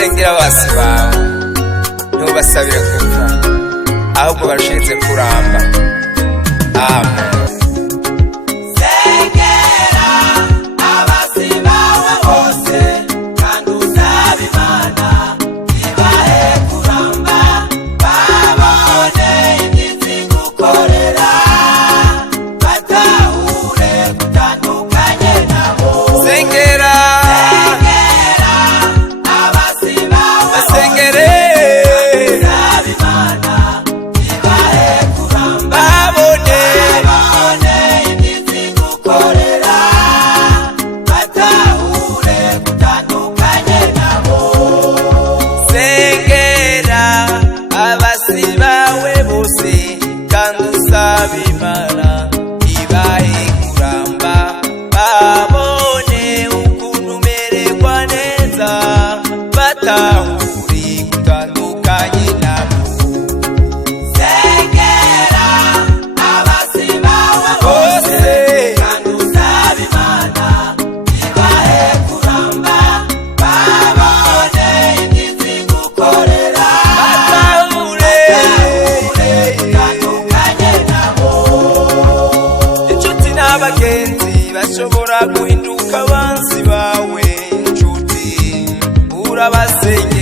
sengera basi bawe ntubasabire gupfa ahubwo barushirize kuramba. Amen. Imana ibahe kuramba babone ukuntu umererwa neza batahuri gutandukanye nabo. Sengera abasi bawe bose kandi usabe Imana ibahe kuramba babone ibyiza igukorera batahure abagenzi bashobora guhinduka abansi bawe. Inshuti urabasengera